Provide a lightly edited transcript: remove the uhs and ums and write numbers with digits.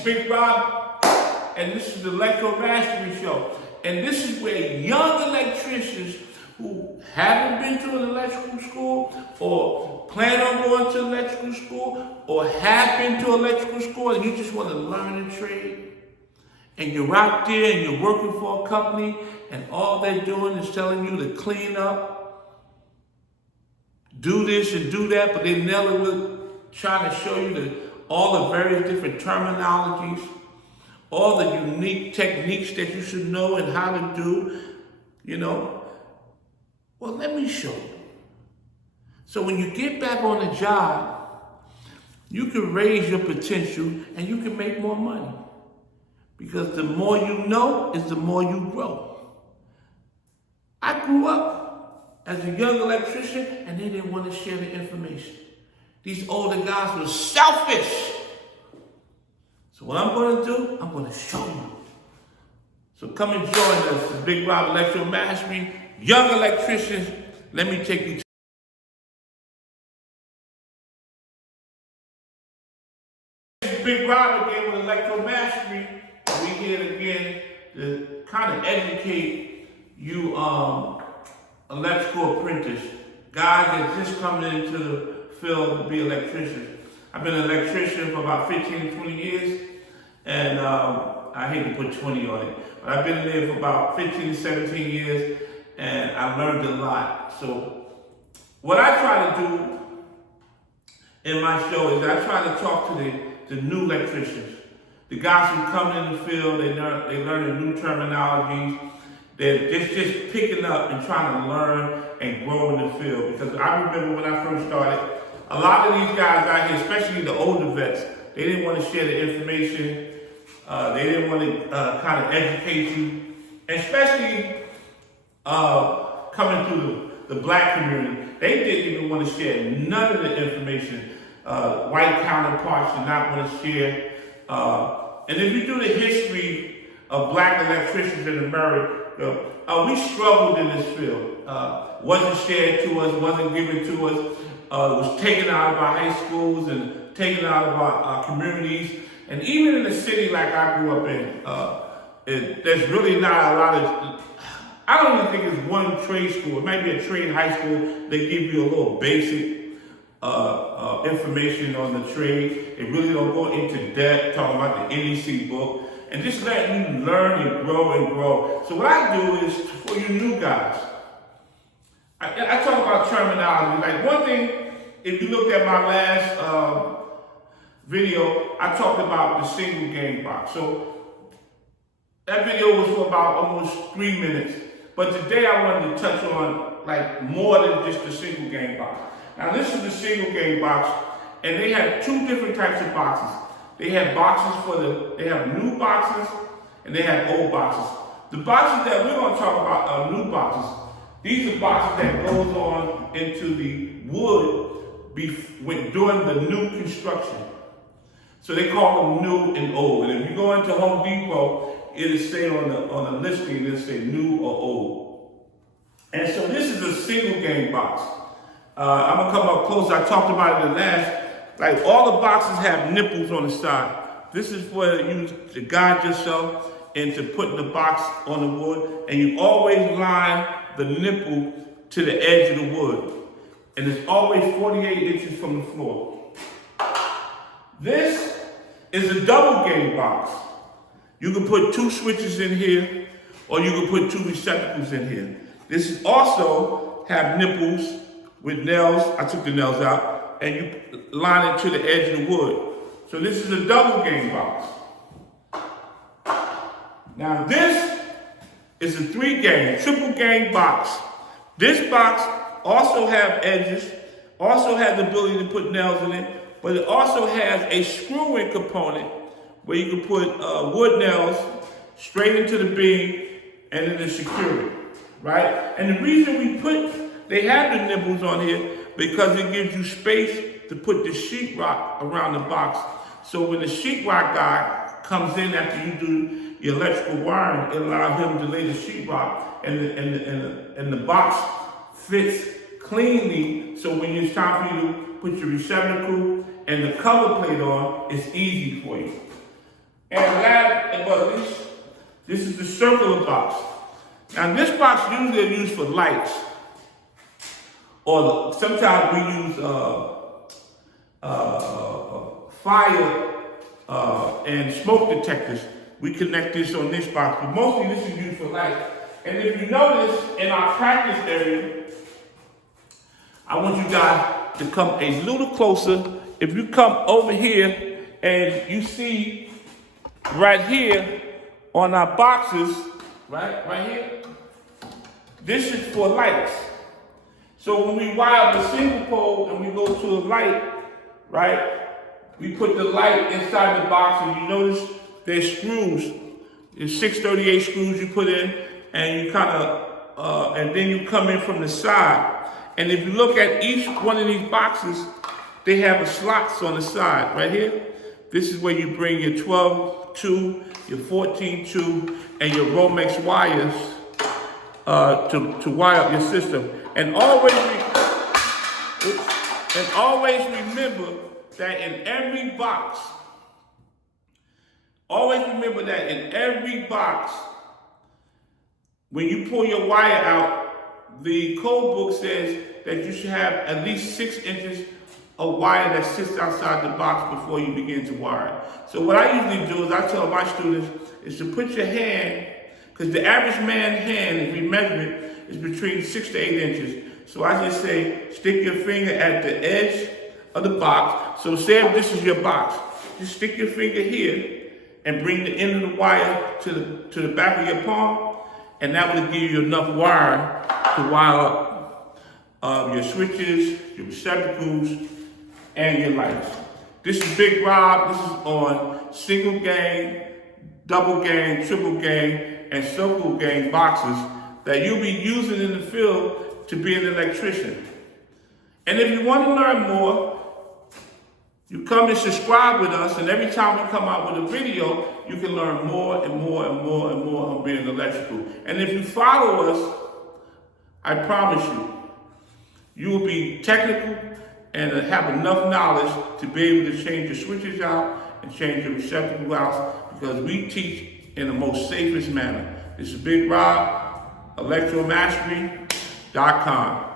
is Big Rob, and this is the Electro Mastery Show. And this is where young electricians who haven't been to an electrical school or plan on going to electrical school or have been to electrical school and you just want to learn a trade, and you're out there and you're working for a company and all they're doing is telling you to clean up, do this and do that, but they never will try to show you all the various different terminologies, all the unique techniques that you should know and how to do, Well, let me show you. So when you get back on the job, you can raise your potential and you can make more money. Because the more you know is the more you grow. I grew up as a young electrician and they didn't want to share the information. These older guys were selfish. So what I'm going to do, I'm going to show you. So come and join us, the Big Rob Electro Mastery. Young electricians, let me take you to Big Rob again with Electro Mastery. We here again to kind of educate you electrical apprentices, guys that just coming into the field to be electricians. I've been an electrician for about 15 to 20 years, and I hate to put 20 on it, but I've been there for about 15 to 17 years, and I learned a lot. So what I try to do in my show is I try to talk to the new electricians, the guys who come in the field, they learn the new terminologies, they're just picking up and trying to learn and grow in the field. Because I remember when I first started, a lot of these guys out here, especially the older vets, they didn't want to share the information, they didn't want to kind of educate you, especially coming through the black community. They didn't even want to share none of the information. White counterparts did not want to share. And if you do the history of black electricians in America, we struggled in this field. Wasn't shared to us, wasn't given to us. It was taken out of our high schools and taken out of our communities. And even in the city like I grew up in, there's really not a lot of, I don't even think it's one trade school. It might be a trade high school. They give you a little basic information on the trade. They really don't go into depth, talking about the NEC book, and just letting you learn and grow. So what I do is, for you new guys, I talk about terminology. Like one thing, if you looked at my last video, I talked about the single game box. So that video was for about almost 3 minutes. But today I wanted to touch on like more than just the single game box. Now this is the single game box, and they have two different types of boxes. They have boxes they have new boxes and they have old boxes. The boxes that we're going to talk about are new boxes. These are boxes that goes on into the wood during the new construction. So they call them new and old. And if you go into Home Depot, it'll say on the listing, it'll say new or old. And so this is a single game box. I'm gonna come up close. I talked about it in the last. Like all the boxes have nipples on the side. This is for you to guide yourself into putting the box on the wood, and you always line the nipple to the edge of the wood. And it's always 48 inches from the floor. This is a double game box. You can put two switches in here, or you can put two receptacles in here. This is also have nipples with nails. I took the nails out, and you line it to the edge of the wood. So this is a double game box. Now this is a triple game box. This box also have edges, also has the ability to put nails in it, but it also has a screw-in component where you can put wood nails straight into the beam and then it's secure, right? And the reason they have the nipples on here because it gives you space to put the sheetrock around the box. So when the sheetrock guy comes in after you do your electrical wiring, it allows him to lay the sheetrock and the box fits cleanly. So when it's time for you to put your receptacle and the cover plate on, it's easy for you. And last but least, this is the circular box. Now this box usually is used for lights, or sometimes we use fire and smoke detectors. We connect this on this box, but mostly this is used for lights. And if you notice in our practice area, I want you guys to come a little closer. If you come over here and you see right here on our boxes, right here, this is for lights. So when we wire the single pole and we go to a light, right, we put the light inside the box, and you notice there's screws. There's 638 screws you put in, and you and then you come in from the side. And if you look at each one of these boxes, they have slots on the side, right here. This is where you bring your 12-2, your 14-2, and your Romex wires to wire up your system. And always remember that in every box, when you pull your wire out, the code book says that you should have at least 6 inches of wire that sits outside the box before you begin to wire it. So what I usually do is I tell my students is to put your hand, because the average man's hand, if we measure it, is between 6 to 8 inches. So I just say, stick your finger at the edge of the box. So say if this is your box, just stick your finger here and bring the end of the wire to the back of your palm, and that will give you enough wire to wire up your switches, your receptacles, and your lights. This is Big Rob. This is on single gang, double gang, triple gang, and circle gang boxes that you'll be using in the field to be an electrician. And if you want to learn more, you come and subscribe with us, and every time we come out with a video, you can learn more and more and more and more on being electrical. And if you follow us, I promise you will be technical and have enough knowledge to be able to change your switches out and change your receptacle out, because we teach in the most safest manner. This is Big Rob, electromastery.com.